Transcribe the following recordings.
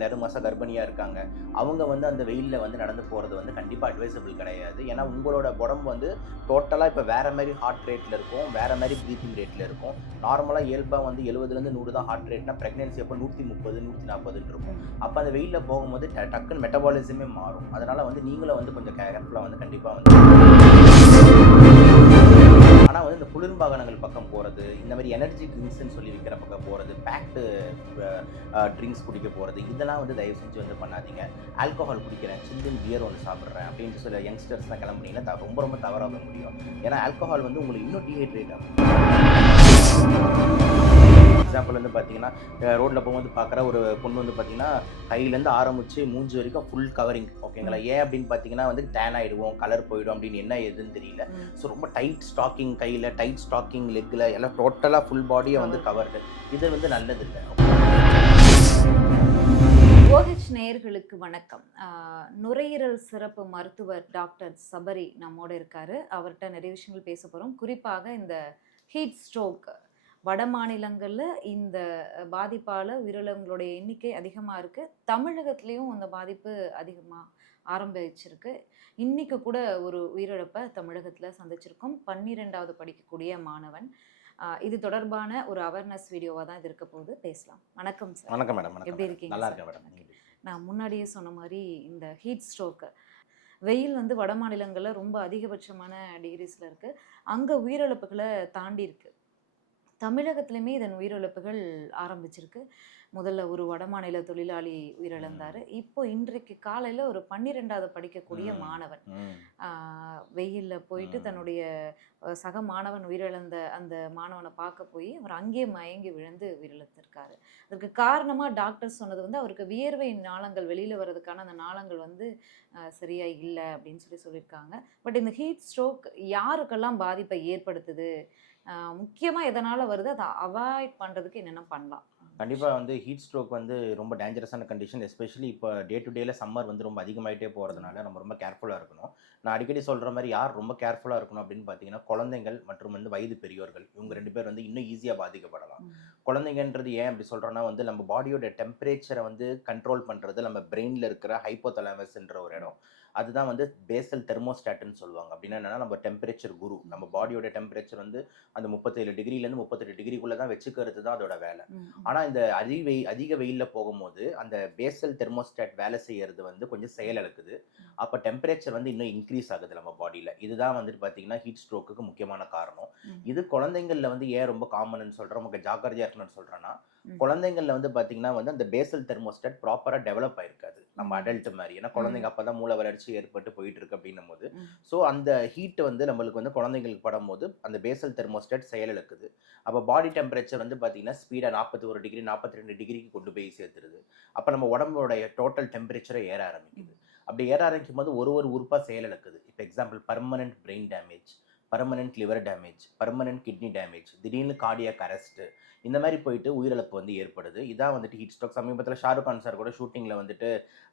நெடுமாச கர்ப்பிணியா இருக்காங்க. அவங்க வந்து அந்த வெயில்ல வந்து நடந்து போறது வந்து கண்டிப்பா அட்வைசபிள் கிடையாது. ஏன்னா, உங்களோட உடம்பு வந்து டோட்டலா இப்ப வேற மாரி ஹார்ட் ரேட்ல இருக்கும். வேற மாரி பிரீத்திங் ரேட்ல இருக்கும். நார்மலா இயல்பா வந்து 70லேருந்து 100 தான் ஹார்ட் ரேட்னா, பிரெக்னன்சி அப்ப 130, 140ன்னு இருக்கும். அப்ப அந்த வெயில்ல போகும்போது டக்குன்னு மெட்டபாலிசமே மாறும். அதனால வந்து நீங்களும் வந்து கொஞ்சம் கேர்ஃபுல்லா வந்து கண்டிப்பா ஆனா வந்து இந்த குளிர்பானங்கள் பக்கம் போறது, இந்த மாரி எனர்ஜி ட்ரிங்க்ஸ்ன்னு சொல்லி விக்கிற பக்கம் போறது, பேக்டு ட்ரிங்க்ஸ் குடிக்க போறது, இதெல்லாம் வந்து தயவு செஞ்சு வந்து பண்ணாதீங்க. ஆல்கோஹால் குடிக்கிறேன், சில்லுன்னு பியர் ஒண்ணு சாப்பிடுறேன் அப்படின்ட்டு சில யங்ஸ்டர்ஸ்லாம் கிளம்புனீங்கன்னா ரொம்ப ரொம்ப தவறா போய் முடியும். ஏன்னா ஆல்கோஹால் வந்து உங்களுக்கு இன்னும் டீஹைட்ரேட் ஆகும். எக்ஸாம்பிள் வந்து பார்த்தீங்கன்னா, ரோட்ல போகும்போது பார்க்குற ஒரு பொண்ணு வந்து பார்த்தீங்கன்னா, கையிலேருந்து ஆரம்பிச்சு மூஞ்சி வரைக்கும் ஃபுல் கவரிங் ஓகேங்களா? ஏன் அப்படின்னு பார்த்தீங்கன்னா வந்து டேன் ஆயிடுவோம், கலர் போயிடும் அப்படின்னு என்ன ஏதுன்னு தெரியல. ஸோ ரொம்ப டைட் ஸ்டாக்கிங் கையில, டைட் ஸ்டாக்கிங் லெக்ல எல்லாம் டோட்டலா ஃபுல் பாடிய வந்து கவர்டு. இது வந்து நல்லதில்ல. ஓஹெச் நேயர்களுக்கு வணக்கம். நுரையீரல் சிறப்பு மருத்துவர் டாக்டர் சபரி நம்மோட இருக்காரு. அவர்கிட்ட நிறைய விஷயங்கள் பேச போறோம். குறிப்பாக இந்த ஹீட் ஸ்ட்ரோக் வட மாநிலங்கள்ல இந்த பாதிப்பால உயிரிழந்தவங்களுடைய எண்ணிக்கை அதிகமா இருக்கு. தமிழகத்திலயும் அந்த பாதிப்பு அதிகமா ஆரம்பிச்சிருக்கு. இன்னைக்கு கூட ஒரு உயிரிழப்பை தமிழகத்துல சந்திச்சிருக்கோம். 12வது படிக்கக்கூடிய மாணவன். இது தொடர்பான ஒரு அவேர்னஸ் வீடியோவா தான் இது இருக்க போகுது. பேசலாம். வணக்கம் சார். வணக்கம் மேடம். வணக்கம் எப்படி மேடம். இருக்கீங்க நல்லா சார்? இருக்கேன் மேடம். நான் முன்னாடியே சொன்ன மாதிரி இந்த ஹீட் ஸ்ட்ரோக்கு வெயில் வந்து வட மாநிலங்கள்ல ரொம்ப அதிகபட்சமான டிகிரிஸ்ல இருக்கு. அங்க உயிரிழப்புகளை தாண்டி இருக்கு. தமிழகத்திலுமே இதன் உயிரிழப்புகள் ஆரம்பிச்சிருக்கு. முதல்ல ஒரு வடமாநில தொழிலாளி உயிரிழந்தாரு. இப்போ இன்றைக்கு காலையில ஒரு 12வது படிக்கக்கூடிய மாணவன் வெயில்ல போயிட்டு தன்னுடைய சக மாணவன் உயிரிழந்த அந்த மாணவனை பார்க்க போய் அவர் அங்கேயே மயங்கி விழுந்து உயிரிழந்திருக்காரு. அதுக்கு காரணமா டாக்டர் சொன்னது வந்து அவருக்கு வியர்வை நாளங்கள் வெளியில வர்றதுக்கான அந்த நாளங்கள் வந்து சரியா இல்லை அப்படின்னு சொல்லியிருக்காங்க. பட் இந்த ஹீட் ஸ்ட்ரோக் யாருக்கெல்லாம் பாதிப்பை ஏற்படுத்துது, முக்கியமா எதனால வருது, அதை அவாய்ட் பண்றதுக்கு என்னென்ன பண்ணலாம்? கண்டிப்பா வந்து ஹீட் ஸ்ட்ரோக் வந்து ரொம்ப டேஞ்சரஸான கண்டிஷன். எஸ்பெஷலி இப்போ டே டு டேல சம்மர் வந்து ரொம்ப அதிகமாயிட்டே போறதுனால நம்ம ரொம்ப கேர்ஃபுல்லா இருக்கணும். நான் அடிக்கடி சொல்ற மாரி யார் ரொம்ப கேர்ஃபுல்லா இருக்கணும் அப்படின்னு பார்த்தீங்கன்னா, குழந்தைகள் மற்றும் வந்து வயது பெரியோர்கள். இவங்க 2 பேர் வந்து இன்னும் ஈஸியா பாதிக்கப்படலாம். குழந்தைங்கன்றது ஏன் அப்படி சொல்றோம்னா வந்து நம்ம பாடியோட டெம்பரேச்சரை வந்து கண்ட்ரோல் பண்றது நம்ம பிரெயின்ல இருக்கிற ஹைப்போதலாமஸ்ன்ற ஒரு இடம். அதுதான் வந்து பேசல் தெர்மோஸ்டாட்ன்னு சொல்லுவாங்க. அப்படின்னா என்னன்னா நம்ம டெம்பரேச்சர் குரு. நம்ம பாடியோட டெம்பரேச்சர் வந்து அந்த 37 டிகிரிலேருந்து 38 டிகிரிக்குள்ள தான் வச்சுக்கிறது தான் அதோட வேலை. ஆனா இந்த அதிக வெயில்ல போகும்போது அந்த பேசல் தெர்மோஸ்டாட் வேலை செய்யறது வந்து கொஞ்சம் செயலிழக்குது. அப்ப டெம்பரேச்சர் வந்து இன்னும் இன்க்ரீஸ் ஆகுது நம்ம பாடியில. இதுதான் வந்துட்டு பார்த்தீங்கன்னா ஹீட் ஸ்ட்ரோக்குக்கு முக்கியமான காரணம். இது குழந்தைங்கள்ல வந்து ஏன் ரொம்ப காமன்னு சொல்றோம், நமக்கு ஜாக்கிரதையா இருக்கணும்னு சொல்றேன்னா, குழந்தைங்கள்ல வந்து பார்த்தீங்கன்னா வந்து அந்த பேசல் தெர்மோஸ்டாட் ப்ராப்பரா டெவலப் ஆயிருக்காது. நம்ம அடல்ட் மாரி. ஏன்னா குழந்தைங்க அப்பதான் மூளை வளர்ச்சி ஏற்பட்டு போயிட்டு இருக்கு அப்படின்னும் போது, ஸோ அந்த ஹீட் வந்து நம்மளுக்கு வந்து குழந்தைங்களுக்கு படும்போது அந்த பேசல் தெர்மோஸ்டாட் செயலிழக்குது. அப்போ பாடி டெம்பரேச்சர் வந்து பார்த்தீங்கன்னா ஸ்பீடா 41 டிகிரி 42 டிகிரிக்கு கொண்டு போய் சேர்த்துருது. அப்போ நம்ம உடம்போட டோட்டல் டெம்பரேச்சரே ஏற ஆரம்பிக்குது. அப்படி ஏற ஆரம்பிக்கும் போது ஒரு ஒரு உறுப்பா செயலிழக்குது. இப்போ example permanent brain damage, permanent liver damage, permanent kidney damage, திடீர்னு கார்டியாக் அரெஸ்ட், இந்த மாதிரி போயிட்டு உயிரிழப்பு வந்து ஏற்படுது. இதான் வந்துட்டு ஹீட் ஸ்ட்ரோக். சமீபத்தில் ஷாருக் கான் சார் கூட ஷூட்டிங்கில் வந்துட்டு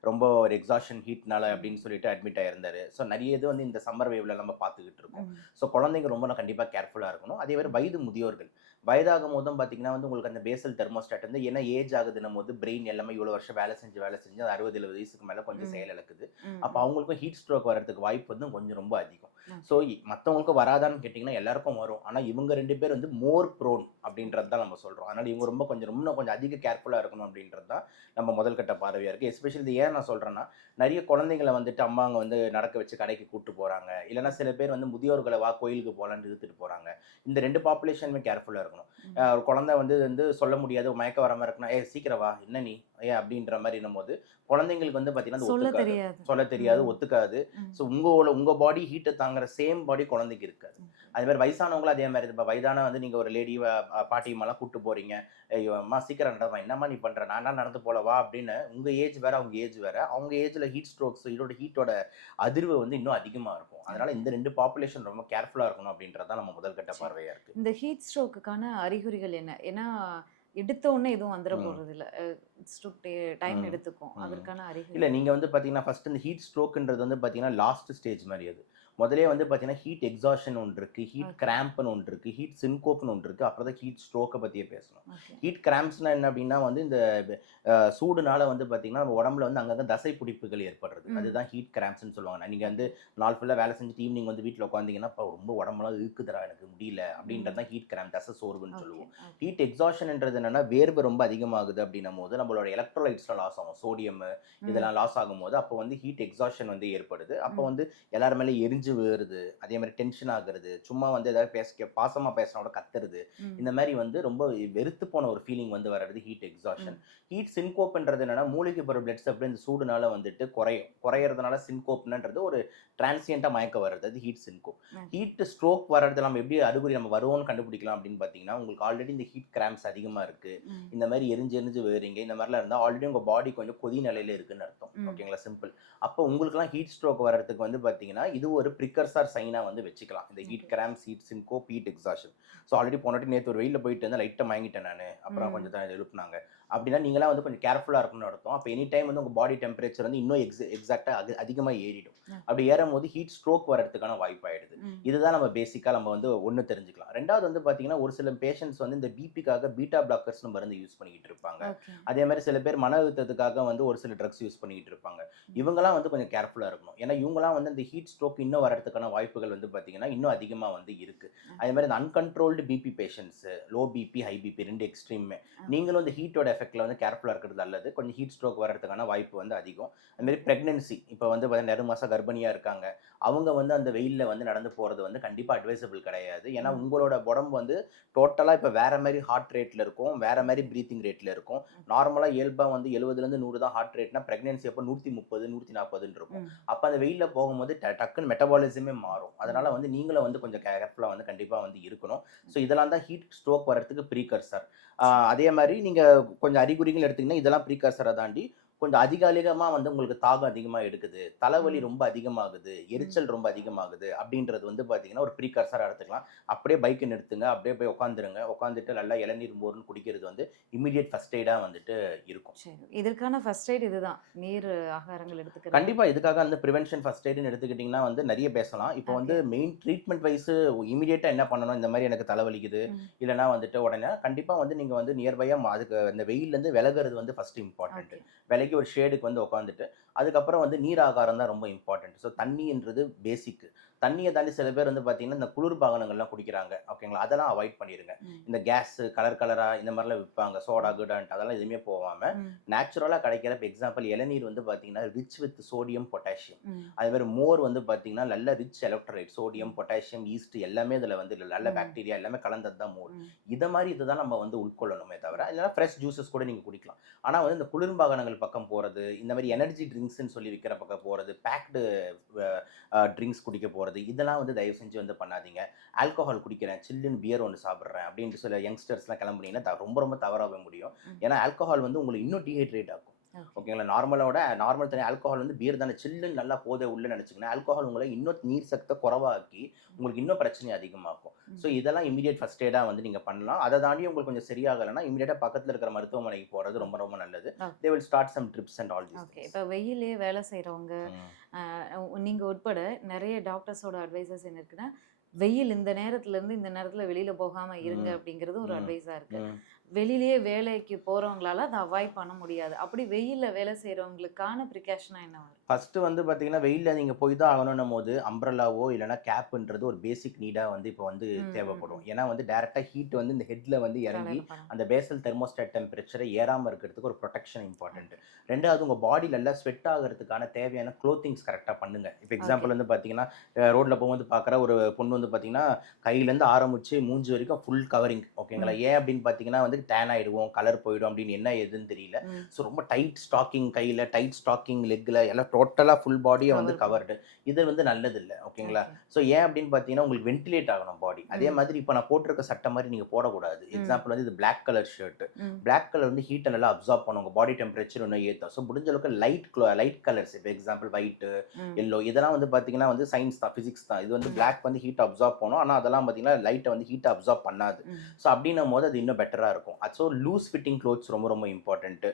ரொம்ப ஒரு எக்ஸாஷன் ஹீட்னால அப்படின்னு சொல்லிட்டு அட்மிட் ஆயிருந்தாரு. ஸோ நிறைய இது வந்து இந்த சம்மர் வேவ்ல நம்ம பார்த்துக்கிட்டு இருக்கோம். ஸோ குழந்தைங்க ரொம்ப கண்டிப்பாக கேர்ஃபுல்லாக இருக்கணும். அதே மாதிரி வயது முதியோர்கள் வயதாகும் போதும் பார்த்தீங்கன்னா வந்து உங்களுக்கு அந்த பேசல் தெர்மோஸ்டாட் வந்து ஏன்னா ஏஜ் ஆகுதுன்னும் போது பிரெயின் எல்லாமே இவ்வளோ வருஷம் வேலை செஞ்சு அது 60-70 வயசுக்கு மேலே கொஞ்சம் செயலிழக்குது. அப்போ அவங்களுக்கும் ஹீட் ஸ்ட்ரோக் வர்றதுக்கு வாய்ப்பு வந்து கொஞ்சம் ரொம்ப அதிகம். ஸோ மற்றவங்களுக்கும் வராதான்னு கேட்டிங்கன்னா எல்லாருக்கும் வரும். ஆனால் இவங்க 2 பேர் வந்து மோர் ப்ரோன் அப்படின்றது தான் நம்ம சொல்கிறோம். அதனால் இவங்க ரொம்ப இன்னும் கொஞ்சம் அதிக கேர்ஃபுல்லாக இருக்கணும் அப்படின்றது தான் நம்ம முதல் கட்ட பார்வையாக இருக்குது. எஸ்பெஷலி இது ஏன் நான் சொல்கிறேன்னா, நிறைய குழந்தைங்களை வந்துட்டு அம்மாங்க வந்து நடக்க வச்சு கடைக்கு கூப்பிட்டு போகிறாங்க. இல்லைனா சில பேர் வந்து முதியோர்களை வா கோயிலுக்கு போகலான்னு இழுத்துட்டு போகிறாங்க. இந்த 2 பாப்புலேஷனுமே கேர்ஃபுல்லாக இருக்கணும். ஒரு குழந்தை வந்து சொல்ல முடியாது, மயக்க வராமல் இருக்கணும், சீக்கிரம் வா என்ன நீ அப்படின்ற மாதிரி போது குழந்தைங்களுக்கு வந்து பார்த்தீங்கன்னா சொல்ல தெரியாது, ஒத்துக்காது. ஸோ உங்க பாடி ஹீட்டை தாங்குற சேம் பாடி குழந்தைக்கு இருக்காது. அதே மாதிரி வயசானவங்களும் அதே மாதிரி. இப்போ வயதான வந்து நீங்கள் ஒரு லேடி பாட்டியம்மாலாம் கூப்பிட்டு போறீங்க, ஐயோ அம்மா சீக்கிரம் நடவா, என்னம்மா நீ பண்ற, நான் நடந்து போலவா அப்படின்னு. உங்க ஏஜ் வேற அவங்க ஏஜ் வேற. அவங்க ஏஜ்ல ஹீட் ஸ்ட்ரோக்ஸ் இதோட ஹீட்டோட அதிர்வு வந்து இன்னும் அதிகமா இருக்கும். அதனால இந்த 2 பாப்புலேஷன் ரொம்ப கேர்ஃபுல்லா இருக்கணும் அப்படின்றதான் நம்ம முதல் கட்ட பார்வையா இருக்கு. இந்த ஹீட் ஸ்ட்ரோக்குக்கான அறிகுறிகள் என்ன? ஏன்னா எடுத்த உடனே எதுவும் வந்துட போறது இல்ல. டைம் எடுத்துக்கும். அதற்கான அறிகுறி இல்ல நீங்க வந்து பாத்தீங்கன்னா ஃபர்ஸ்ட் இந்த ஹீட் ஸ்ட்ரோக்ன்றது வந்து பாத்தீங்கன்னா லாஸ்ட் ஸ்டேஜ் மாதிரி அது. முதலே வந்து பார்த்தீங்கன்னா ஹீட் எக்ஸாஷன் ஒன்று இருக்குது, ஹீட் ஓகே. கிராம்ப்னு ஒன்று இருக்குது, ஹீட் சின்கோப்னு ஒன்று இருக்குது, அப்புறம் தான் ஹீட் ஸ்ட்ரோக்கை பற்றியே பேசணும். ஓகே. ஹீட் கிராம்ப்ஸ்னா என்ன அப்படின்னா வந்து இந்த சூடுனால வந்து பார்த்தீங்கன்னா நம்ம உடம்புல வந்து அங்கங்கே தசை பிடிப்புகள் ஏற்படுறது, ம். அதுதான் ஹீட் கிராம்ப்ஸ்னு சொல்லுவாங்க. நீங்கள் வந்து ஓகே. நாள் ஃபுல்லாக வேலை செஞ்சுட்டு ஈவினிங் வந்து வீட்டில் உட்காந்தீங்கன்னா இப்போ ரொம்ப உடம்புலாம் இழுக்குதுடா எனக்கு முடியல அப்படின்றது ம். தான் ஹீட் கிராம்ப், தசை சோர்வுன்னு ஓகே. சொல்லுவோம். ஓகே. ஹீட் எக்ஸாஷன்ன்றது என்னன்னா வேர்வை ரொம்ப அதிகமாகுது அப்படின்னும் போது நம்மளோட எலக்ட்ரோலைட்ஸ்லாம் லாஸ் ஆகும், சோடியம் ம். இதெல்லாம் லாஸ் ஆகும்போது அப்போ வந்து ஹீட் எக்ஸாஷன் வந்து ஏற்படுது. அப்போ ம். வந்து எல்லார் மேலே எரிஞ்சு விழுறது, அதே மாதிரி டென்ஷன் ஆகுறது, சும்மா வந்து ஏதாவது பாசமாக பேசினோட கத்துறது, ம். இந்த மாதிரி வந்து ரொம்ப வெறுத்து போன ஒரு ஃபீலிங் வந்து வர்றது ஹீட் எக்ஸாஷன். ம். ஹீட் சின்கோப்ன்றது என்னன்னா மூளைக்கு போகிற பிளட் சப்ளை இந்த சூடுனால வந்துட்டு குறையறதுனால சின்கோப்ன்றது ஒரு டிரான்சியண்டா மயக்கம் வர்றது, அது heat syncope. Okay. Heat stroke வர்றது நம்ம எப்படி அறிகுறி நம்ம வருவோம்னு கண்டுபிடிக்கலாம் அப்படின்னு பார்த்தீங்கன்னா, உங்களுக்கு ஆல்ரெடி இந்த ஹீட் கிராம்ப்ஸ் அதிகமாக இருக்கு, ம். இந்த மாதிரி எரிஞ்சு எரிஞ்சு வேறீங்க, இந்த மாதிரிலாம் இருந்தால் ஆல்ரெடி உங்கள் பாடி கொஞ்சம் கொதி நிலையில இருக்குன்னு அர்த்தம். ம். ஓகேங்களா, சிம்பிள். அப்போ உங்களுக்குலாம் ஹீட் ஸ்ட்ரோக் வர்றதுக்கு வந்து பார்த்தீங்கன்னா இது ஒரு ப்ரிகர்சர் சைனாக வந்து வச்சுக்கலாம், இந்த heat okay. Cramps, heat syncope, heat exhaustion. So already போனட்டு நேற்று ஒரு வெயிலில் போயிட்டு வந்து லைட்டாக வாங்கிட்டேன் நான், அப்புறம் ம். கொஞ்சம் தான் எழுப்புனாங்க அப்படின்னா நீங்களாம் வந்து கொஞ்சம் கேர்ஃபுல்லாக இருக்கணும்னு அர்த்தம். அப்போ எனி டைம் வந்து உங்கள் பாடி டெம்பரேச்சர் வந்து இன்னும் எக்ஸாக்டாக அதிகமாக ஏறிடும். ஓகே. அப்படி ஏறும்போது ஹீட் ஸ்ட்ரோக் வரதுக்கான வாய்ப்பாயிடுது. ம். இதுதான் நம்ம பேசிக்காக நம்ம வந்து ஒன்று தெரிஞ்சுக்கலாம். ரெண்டாவது வந்து பார்த்தீங்கன்னா ஒரு சில பேஷண்ட்ஸ் வந்து இந்த பிபிக்காக பீட்டா பிளாக்கர்ஸ்னு மருந்து யூஸ் பண்ணிக்கிட்டு இருப்பாங்க. ஓகே. அதே மாதிரி சில பேர் மன அழுத்தத்துக்காக வந்து ஒரு சில ட்ரக்ஸ் யூஸ் பண்ணிக்கிட்டு இருப்பாங்க. இவங்கலாம் வந்து கொஞ்சம் கேர்ஃபுல்லாக இருக்கணும். ஏன்னா இவங்கலாம் வந்து இந்த ஹீட் ஸ்ட்ரோக் இன்னும் வரதுக்கான வாய்ப்புகள் வந்து பார்த்தீங்கன்னா இன்னும் அதிகமாக வந்து இருக்கு. அதே மாதிரி இந்த uncontrolled BP patients, low BP, high BP 2 எக்ஸ்ட்ரீமே நீங்களும் இந்த ஹீட்டோட எஃபெக்ட்ல வந்து கேர்ஃபுல்லாக இருக்கிறது நல்லது. கொஞ்சம் ஹீட் ஸ்ட்ரோக் வரதுக்கான வாய்ப்பு வந்து அதிகம். அது மாதிரி பிரெக்னன்சி இப்போ வந்து பார்த்தீங்கன்னா 2 மாசம் கர்ப்பிணியா இருக்காங்க, அவங்க வந்து அந்த வெயில்ல வந்து நடந்து போறது வந்து கண்டிப்பா அட்வைசபிள் கிடையாது. ஏன்னா ம். உங்களோட உடம்பு வந்து டோட்டலா இப்ப வேற மாதிரி ஹார்ட் ரேட்ல இருக்கும், வேற மாதிரி பிரீத்திங் ரேட்ல இருக்கும். நார்மலா இயல்பா வந்து 70ல இருந்து 100 தான் ஹார்ட் ரேட்னா பிரெக்னன்சி அப்போ 130 140 இருக்கும். ம். அப்ப அந்த வெயில்ல போகும்போது டக்குன்னு மெட்டபாலிசமே மாறும். அதனால வந்து நீங்களும் வந்து கொஞ்சம் கேர்ஃபுல்லா வந்து கண்டிப்பா வந்து இருக்கணும். ஸோ இதெல்லாம் தான் ஹீட் ஸ்ட்ரோக் வரதுக்கு ப்ரீகர்சர். அதே மாதிரி நீங்க கொஞ்சம் அறிகுறிகள் எடுத்தீங்கன்னா இதெல்லாம் ப்ரீகர்சரை தாண்டி கொஞ்சம் அதிகமா வந்து உங்களுக்கு தாகம் அதிகமா எடுக்குது, தலைவலி ம். ரொம்ப அதிகமாகுது, ம். எரிச்சல் ரொம்ப அதிகமாகுது அப்படின்றது வந்து பார்த்தீங்கன்னா ஒரு ப்ரீகர்சரா எடுத்துக்கலாம். அப்படியே பைக்கை நிறுத்துங்க, அப்படியே போய் உட்காந்துருங்க. உட்காந்துட்டு நல்லா இளநீர் மோர்ன்னு குடிக்கிறது வந்து இமிடியேட் ஃபர்ஸ்ட் எய்டா வந்துட்டு இருக்கும். சரி. இதற்கான ஃபர்ஸ்ட் எய்ட் இதுதான். நீர் ஆகாரங்கள் எடுத்துக்கிறது. கண்டிப்பா இதுக்காக வந்து பிரிவென்ஷன் ஃபர்ஸ்ட் எய்டுன்னு எடுத்துக்கிட்டிங்கன்னா வந்து நிறைய பேசலாம். இப்போ வந்து ஓகே. மெயின் ட்ரீட்மெண்ட் வைஸ் இமிடியேட்டா என்ன பண்ணணும், இந்த மாதிரி எனக்கு தலைவலிக்குது, ம். இல்லைன்னா வந்துட்டு உடனே கண்டிப்பா வந்து நீங்க வந்து நியர்பையா அதுக்கு இந்த வெயில்லேருந்து விலகுறது வந்து ஃபர்ஸ்ட் இம்பார்ட்டன்ட். ஓகே. விலகி ஒரு ஷேடுக்கு வந்து உட்காந்துட்டு அதுக்கப்புறம் வந்து நீர் ஆகாரம் தான் ரொம்ப இம்பார்ட்டன்ட். ஸோ தண்ணின்றது பேசிக். தண்ணியை தாண்டி சில பேர் வந்து பார்த்தீங்கன்னா இந்த குளிர்பானங்கள்லாம் குடிக்கிறாங்க, ஓகேங்களா, அதெல்லாம் அவாய்ட் பண்ணிடுங்க. ம். இந்த கேஸ் கலர் கலரா இந்த மாதிரிலாம் விற்பாங்க, சோடா குடான்ட்டு அதெல்லாம் எதுவுமே போகாம ம். நேச்சுரலாக கிடைக்கிற இப்போ எக்ஸாம்பிள் இளநீர் வந்து பார்த்தீங்கன்னா ரிச் வித் சோடியம் பொட்டாசியம். ம். அதே மாதிரி மோர் வந்து பார்த்தீங்கன்னா நல்ல ரிச் எலக்ட்ரோலைட், சோடியம் ம். பொட்டாசியம் ஈஸ்ட் எல்லாமே இதில் வந்து நல்ல ம். பாக்டீரியா எல்லாமே கலந்தது தான் மோர். ம். இதை மாதிரி இதுதான் நம்ம வந்து உட்கொள்ளணுமே தவிர இல்லைன்னா ஃப்ரெஷ் ஜூஸஸ் கூட நீங்கள் குடிக்கலாம். ஆனால் வந்து இந்த குளிர்பானங்கள் பக்கம் போகிறது, இந்த மாதிரி எனர்ஜி ட்ரிங்க்ஸ்ன்னு சொல்லி விற்கிற பக்கம் போகிறது, பேக்டு ட்ரிங்க்ஸ் குடிக்க போகிறது, இதெல்லாம் வந்து தயவு செஞ்சு வந்து பண்ணாதீங்க. ஆல்கோஹால் குடிக்கிறேன், சில்லுன்னு பியர் ஒன்று சாப்பிட்றேன் அப்படின்ட்டு சில யங்ஸ்டர்ஸ்லாம் கிளம்புனீங்கன்னா ரொம்ப ரொம்ப தவறாக முடியும். ம். ஏன்னா ஆல்கோஹால் வந்து உங்களுக்கு இன்னும் டீஹைட்ரேட் ஆகும். ஓகே. ஓகேங்களா, நார்மல் தண்ணி ஆல்கோஹால் வந்து பியர் தானே சில்லுன்னு நல்லா போதே உள்ள நினச்சிங்கன்னா ஆல்கோஹால் உங்களை இன்னும் நீர் சக்தை குறவாக்கி உங்களுக்கு இன்னும் பிரச்சனை அதிகமாக்கும். ம். ஸோ இதெல்லாம் இமீடியட் ஃபர்ஸ்ட் எய்டாக வந்து நீங்கள் பண்ணலாம். அதை தாண்டி உங்களுக்கு கொஞ்சம் சரியாகலைன்னா இமீடியட்டாக பக்கத்தில் இருக்கிற மருத்துவமனைக்கு போகிறது ரொம்ப ரொம்ப நல்லது. Okay. They will start some drips and all okay. This. இப்போ வெயிலே வேலை செய்றவங்க, நீங்க உட்பட நிறைய டாக்டர்ஸோட அட்வைசஸ் என்ன இருக்குன்னா, வெயில் இந்த நேரத்துல இருந்து இந்த நேரத்துல வெளியில போகாம இருங்க அப்படிங்கிறது ஒரு அட்வைஸா இருக்கு. வெளியிலேயே வேலைக்கு போறவங்களால அதை அவாய்ட் பண்ண முடியாது. அப்படி வெயில்ல வேலை செய்றவங்களுக்கான ப்ரிகாஷனா என்ன வரும்? ஃபர்ஸ்ட் வந்து பார்த்தீங்கன்னா வெயிலில் நீங்கள் போய் தான் ஆகணும்னும் போது அம்ப்ரல்லாவோ இல்லைனா கேப்புன்றது ஒரு பேசிக் நீடாக வந்து இப்போ வந்து தேவைப்படும். ஏன்னா வந்து டேரெக்டாக ஹீட் வந்து இந்த ஹெட்டில் வந்து இறங்கி அந்த பேசல் தெர்மோஸ்டாட் டெம்பரேச்சரை ஏறாமல் இருக்கிறதுக்கு ஒரு ப்ரொடெக்ஷன் இம்பார்ட்டன்ட். ரெண்டாவது உங்கள் பாடி நல்லா ஸ்வெட் ஆகிறதுக்கான தேவையான க்ளோத்திங்ஸ் கரெக்டாக பண்ணுங்க. இப்போ எக்ஸாம்பிள் வந்து பார்த்தீங்கன்னா ரோட்டில் போகும்போது பார்க்குற ஒரு பொண்ணு வந்து பார்த்தீங்கன்னா கையிலேருந்து ஆரம்பிச்சு மூஞ்சி வரைக்கும் ஃபுல் கவரிங், ஓகேங்களா. ஏன் அப்படின்னு பார்த்தீங்கன்னா வந்து டேன் ஆகிடுவோம், கலர் போயிடும் அப்படின்னு என்ன எதுன்னு தெரியல. ஸோ ரொம்ப டைட் ஸ்டாக்கிங் கையில், டைட் ஸ்டாக்கிங் லெக்கில் எல்லாம் டோட்டலாக ஃபுல் பாடியை வந்து கவர்டு. இது வந்து நல்லது இல்லை, ஓகேங்களா. ஸோ ஏன் அப்படின்னு பார்த்தீங்கன்னா உங்களுக்கு வென்டிலேட் ஆகணும் பாடி. அதே மாதிரி இப்போ நான் போட்டிருக்க சட்டை மாதிரி நீங்கள் போடக்கூடாது. எக்ஸாம்பிள் வந்து இது black colour shirt. Black colour வந்து ஹீட்டை நல்லா அப்சார்ப் பண்ணும், உங்கள் பாடி டெம்பரேச்சர் இன்னும் ஏற்றும். ஸோ முடிஞ்ச அளவுக்கு லைட் கலர்ஸ், இப்போ எக்ஸாம்பிள் ஒயிட்டு, எல்லோ, இதெல்லாம் வந்து பார்த்தீங்கன்னா வந்து சயின்ஸ் தான், ஃபிசிக்ஸ் தான். இது வந்து பிளாக் வந்து ஹீட் அப்சார்ப் பண்ணும், ஆனால் அதெல்லாம் பார்த்தீங்கன்னா லைட்டை வந்து ஹீட்டை அப்சார்ப் பண்ணாது. ஸோ அப்படின்னும் போது அது இன்னும் பெட்டராக இருக்கும். இருக்கும். ஸோ லூஸ் ஃபிட்டிங் க்ளோத்ஸ் ரொம்ப ரொம்ப இம்பார்ட்டன்ட்டு.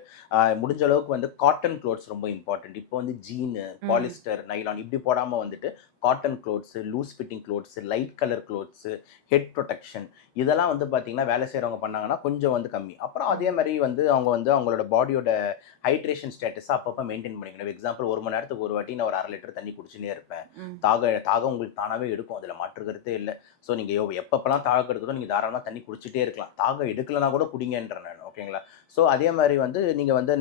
முடிஞ்ச அளவுக்கு வந்து காட்டன் க்ளோத்ஸ் ரொம்ப இம்பார்ட்டன்ட். இப்போ வந்து ஜீனு, பாலிஸ்டர், நைலான் இப்படி போடாமல் வந்துட்டு cotton clothes, loose fitting clothes, light colour clothes, head protection இதெல்லாம் வந்து பார்த்தீங்கன்னா வேலை செய்கிறவங்க பண்ணாங்கன்னா கொஞ்சம் வந்து கம்மி. அப்புறம் அதே மாதிரி வந்து அவங்க வந்து அவங்களோட பாடியோட ஹைட்ரேஷன் ஸ்டேட்டஸை அப்பப்போ மெயின்டைன் பண்ணிக்கணும். எக்ஸாம்பிள் 1 மணி நேரத்துக்கு ஒரு வாட்டி நான் ஒரு 1/2 லிட்டர் தண்ணி குடிச்சுனே இருப்பேன். தாகம் உங்களுக்கு தானாகவே எடுக்கும், அதில் மாற்று கருத்தே இல்லை. ஸோ நீங்கள் எப்பப்பெல்லாம் தாகம் எடுக்குதோ நீங்கள் தாராளமாக தண்ணி குடிச்சிட்டே இருக்கலாம். தாகம் எடுக்கலைன்னா கூட குடிங்கன்றேன் நான். ஓகேங்களா? ஸோ அதே மாதிரி வந்து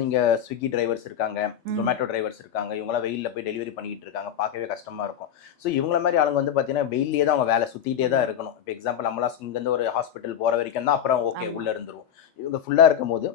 நீங்கள் ஸ்விக்கி டிரைவர்ஸ் இருக்காங்க, ஜொமேட்டோ டிரைவர்ஸ் இருக்காங்க, இவங்களாம் வெயிலில் போய் டெலிவரி பண்ணிக்கிட்டு இருக்காங்க, பார்க்கவே கஷ்டமாக இருக்கும். ஸோ இவங்கள மாதிரி ஆளுங்க வந்து பார்த்தீங்கன்னா வெயிலே தான் அவங்க வேலை சுற்றிட்டே தான் இருக்கணும். இப்போ எக்ஸாம்பிள் நம்மளாம் இங்கேருந்து ஒரு ஹாஸ்பிட்டல் போகிற வரைக்கும் தான், அப்புறம் ஓகே உள்ளே இருந்துருவோம். இவங்க ஃபுல்லாக இருக்கும் போது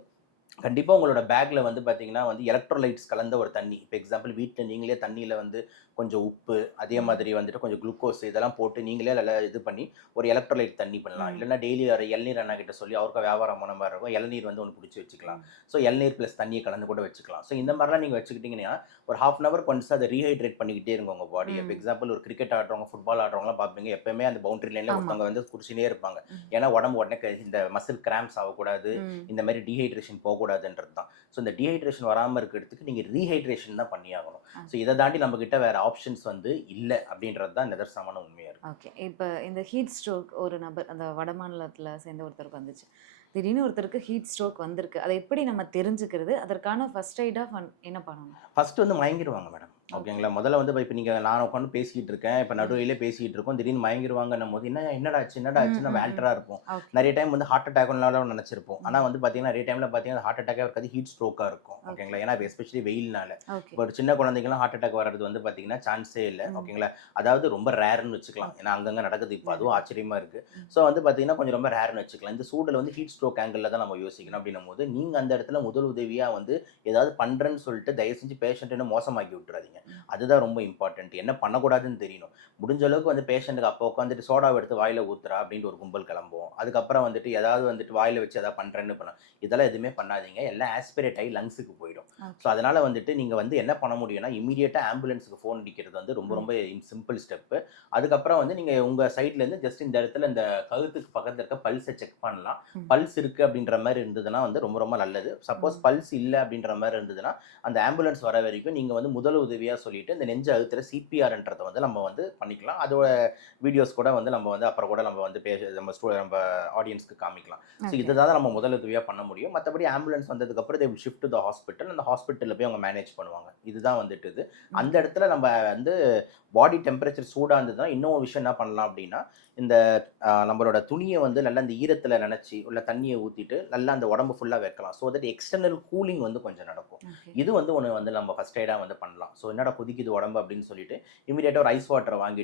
கண்டிப்பாக உங்களோட பேக்கில் வந்து பார்த்தீங்கன்னா வந்து எலக்ட்ரோலைட்ஸ் கலந்த ஒரு தண்ணி. இப்போ எக்ஸாம்பிள் வீட்டில் நீங்களே தண்ணியில் வந்து கொஞ்சம் உப்பு, அதே மாதிரி வந்துட்டு கொஞ்சம் குளுக்கோஸ் இதெல்லாம் போட்டு நீங்களே அதில் இது பண்ணி ஒரு எலக்ட்ரோலைட் தண்ணி பண்ணலாம். இல்லைன்னா டெய்லி வர இளநீர் அண்ணா கிட்ட சொல்லி அவருக்கு வியாபாரம் போன மாதிரி இருக்கும், இளநீர் வந்து ஒன்று பிடிச்சி வச்சுக்கலாம். ஸோ இளநீர் ப்ளஸ் தண்ணியை கலந்து கூட வச்சுக்கலாம். ஸோ இந்த மாதிரிலாம் நீங்கள் வச்சுக்கிட்டிங்கன்னா ஒரு ½ அன் ஹவர் கொஞ்சம் அதை ரீஹைட்ரேட் பண்ணிக்கிட்டே இருங்க உங்கள் பாடி. இப்போ எக்ஸாம்பிள் ஒரு கிரிக்கெட் ஆடுறவங்க, ஃபுட்பால் ஆடுறவங்களாம் பார்ப்பீங்க, எப்பவுமே அந்த பவுண்டரி லைனில் ஒருத்தவங்க வந்து குடிச்சினே இருப்பாங்க. ஏன்னா உடம்பு உடனே இந்த மசில் கிராம்ஸ் ஆகக்கூடாது, இந்த மாதிரி டீஹைட்ரேஷன் போகக்கூடாதுன்றது தான். ஸோ இந்த டீஹைட்ரேஷன் வராமல் இருக்கிறதுக்கு நீங்கள் ரீஹைட்ரேஷன் தான் பண்ணியாகணும். ஸோ இதை தாண்டி நம்மக்கிட்ட வேறு ஆப்ஷன்ஸ் வந்து இல்லை அப்படின்றது தான் நிதர்சனமான உண்மையாக இருக்குது. ஓகே. இப்போ இந்த ஹீட் ஸ்ட்ரோக் ஒரு நபர் அந்த வட மாநிலத்தில் சேர்ந்த ஒருத்தருக்கு வந்துச்சு. திடீர்னு ஒருத்தருக்கு ஹீட் ஸ்ட்ரோக் வந்திருக்கு. அதை எப்படி நம்ம தெரிஞ்சுக்கிறது? அதற்கான ஃபர்ஸ்ட் எய்டாக என்ன பண்ணணும்? ஃபர்ஸ்ட் வந்து மயங்கிடுவாங்க மேடம். ஓகேங்களா? முதல்ல வந்து இப்போ நீங்கள் நான் உட்காந்து பேசிக்கிட்டு இருக்கேன், இப்போ நடுவிலே பேசிக்கிட்டு இருக்கோம், திடீர்னு மயங்கிடுவாங்கன்னும் போது என்னடா ஆச்சு நம்ம ஆல்டராக இருப்போம். நிறைய டைம் வந்து ஹார்ட் அட்டாக்னாலும் நினச்சிருப்போம். ஆனால் வந்து பார்த்தீங்கன்னா நிறைய டைமில் பார்த்தீங்கன்னா ஹார்ட் அட்டாக்காக இருக்காது, ஹீட் ஸ்ட்ரோக்காக இருக்கும். ஓகேங்களா? ஏன்னா எஸ்பெஷலி வெயில்னால இப்போ ஒரு சின்ன குழந்தைங்கலாம் ஹார்ட் அட்டாக் வர்றது வந்து பார்த்தீங்கன்னா சான்ஸே இல்லை. ஓகேங்களா? அதாவது ரொம்ப ரேர்னு வச்சுக்கலாம். ஏன்னா அங்கங்கே நடக்குது, இப்போ அதுவும் ஆச்சரியமாக இருக்குது. ஸோ வந்து பார்த்தீங்கன்னா கொஞ்சம் ரொம்ப ரேர்னு வச்சுக்கலாம். இந்த சூடில் வந்து ஹீட் ஸ்ட்ரோக் ஆங்கிளில் தான் நம்ம யோசிக்கணும். அப்படின்னும் போது நீங்கள் அந்த இடத்துல முதல் உதவியாக வந்து ஏதாவது பண்ணுறேன்னு சொல்லிட்டு தயவு செஞ்சு பேஷண்ட் இன்னும் மோசமாக்கி விட்டுறாதீங்க. அதுதான் ரொம்ப இம்பார்ட்டன்ட். என்ன பண்ணக்கூடாதுன்னு தெரியணும். முடிஞ்ச அளவுக்கு வந்து பேஷண்ட்டுக்கு அப்போ உட்காந்துட்டு சோடாவை எடுத்து வாயில் ஊத்துறா அப்படின்ட்டு ஒரு கும்பல் கிளம்புவோம். அதுக்கப்புறம் வந்துட்டு ஏதாவது வந்துட்டு வாயில் வச்சு எதாவது பண்ணுறேன்னு பண்ணலாம். இதெல்லாம் எதுவுமே பண்ணாதீங்க, எல்லாம் ஆஸ்பிரேட் ஆகி லங்ஸுக்கு போயிடும். ஸோ அதனால் வந்துட்டு நீங்கள் வந்து என்ன பண்ண முடியும்னா இமீடியட்டாக ஆம்புலன்ஸுக்கு ஃபோன் அடிக்கிறது வந்து ரொம்ப ரொம்ப சிம்பிள் ஸ்டெப்பு. அதுக்கப்புறம் வந்து நீங்கள் உங்கள் சைட்லேருந்து ஜஸ்ட் இந்த இடத்துல இந்த கழுத்துக்கு பக்கத்தில் இருக்க பல்ஸை செக் பண்ணலாம். பல்ஸ் இருக்குது அப்படின்ற மாதிரி இருந்ததுன்னா வந்து ரொம்ப ரொம்ப நல்லது. சப்போஸ் பல்ஸ் இல்லை அப்படின்ற மாதிரி இருந்ததுன்னா அந்த ஆம்புலன்ஸ் வர வரைக்கும் நீங்கள் வந்து முதல் உதவியாக சொல்லிட்டு இந்த நெஞ்சு அழுத்துற சிபிஆர்ன்றதை வந்து நம்ம வந்து பண்ணிக்கலாம். அதோட வீடியோஸ் கூட வந்து நம்ம வந்து அப்புறம் கூட நம்ம வந்து நம்ம ஆடியன்ஸ்க்கு காமிக்கலாம். ஸோ இதுதான் நம்ம முதல் உதவியாக பண்ண முடியும். மற்றபடி ஆம்புலன்ஸ் வந்ததுக்கப்புறம் they will shift to the hospital. அந்த ஹாஸ்பிட்டலில் போய் அவங்க மேனேஜ் பண்ணுவாங்க. இதுதான் வந்துட்டு இது. அந்த இடத்துல நம்ம வந்து பாடி டெம்பரேச்சர் சூடாக இருந்ததுன்னா இன்னொரு விஷயம் என்ன பண்ணலாம் அப்படின்னா இந்த நம்மளோட துணியை வந்து நல்லா இந்த ஈரத்தில் நினச்சி உள்ள தண்ணியை ஊற்றிட்டு நல்லா அந்த உடம்பு ஃபுல்லாக வைக்கலாம். ஸோ தட் எக்ஸ்டர்னல் கூலிங் வந்து கொஞ்சம் நடக்கும். இது வந்து ஒன்று வந்து நம்ம ஃபர்ஸ்ட் எய்டாக வந்து பண்ணலாம். ஸோ என்னடா கொதிக்குது உடம்பு அப்படின்னு சொல்லிட்டு இமீடியட்டாக ஒரு ஐஸ் வாட்டரை வாங்கி